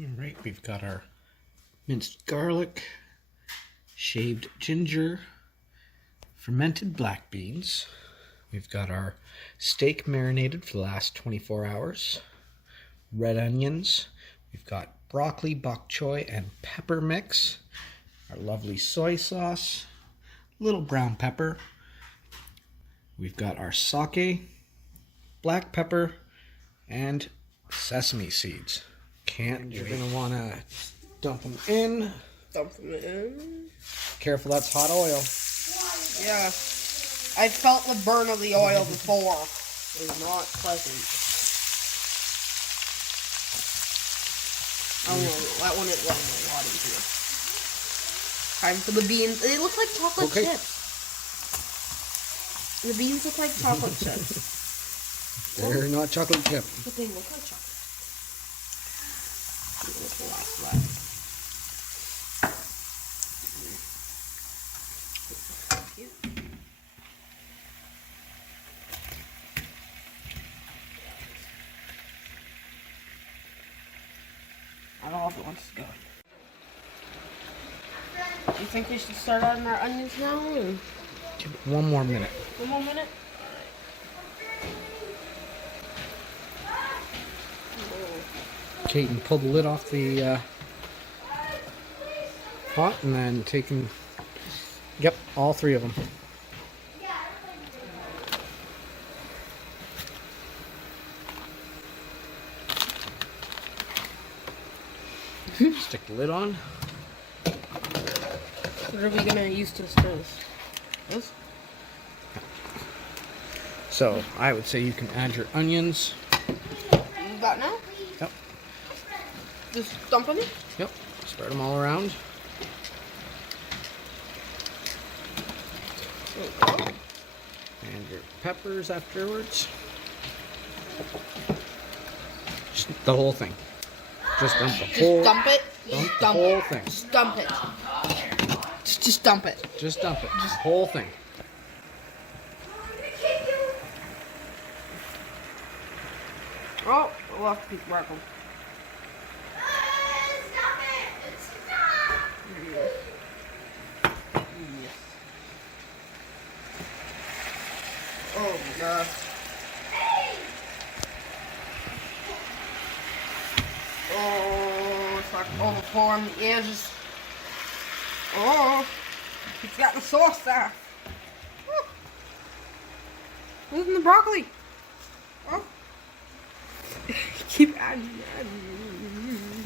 All right, we've got our minced garlic, shaved ginger, fermented black beans. We've got our steak marinated for the last 24 hours, red onions. We've got broccoli, bok choy, and pepper mix. Our lovely soy sauce, little brown pepper. We've got our sake, black pepper, and sesame seeds. You're going to want to dump them in. Dump them in. Careful, that's hot oil. Yeah. I felt the burn of the oil before. It was not pleasant. Oh no, that one is a lot easier. Time for the beans. They look like chocolate chips. The beans look like chocolate chips. They're not chocolate chip. But they look like chocolate. I don't know if it wants to go. Do you think we should start adding our onions now? Or? Give it one more minute. One more minute? Okay, you can pull the lid off the pot and then take them. Yep, all three of them. Stick the lid on. What are we gonna use to stir this? This? So I would say you can add your onions. You got now? Yep. Just dump them in? Yep. Spread them all around. And your peppers afterwards. Just the whole thing. Just dump the whole. Just dump it. Dump the whole thing. Just dump it. Just dump it. Just dump it. Just the whole thing. Oh, we'll have to keep working. Stop it! Stop! Yes. Oh my god. Oh, it's like overpouring the edges. Oh, it's got the sauce there. Who's in the broccoli? Oh. Keep adding.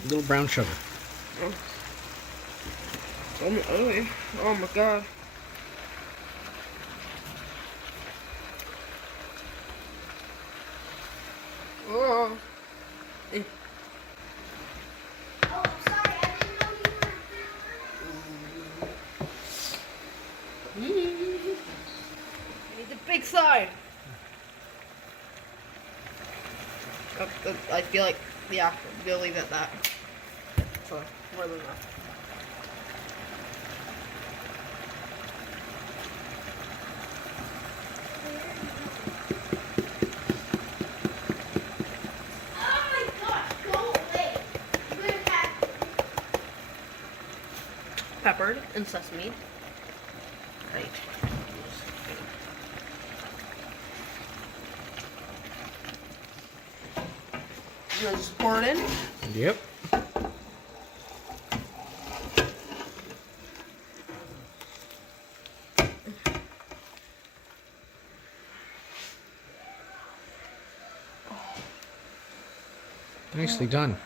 Little brown sugar. Oh. Oh my god. Oh. Eh. Oh, sorry, I didn't know you were. Need the big side. I feel like, yeah, we'll leave it at that. So, more than enough. Oh my gosh, go away. You're gonna have. Peppered and sesame. Right. You want to just pour it in? Yep. Nicely done.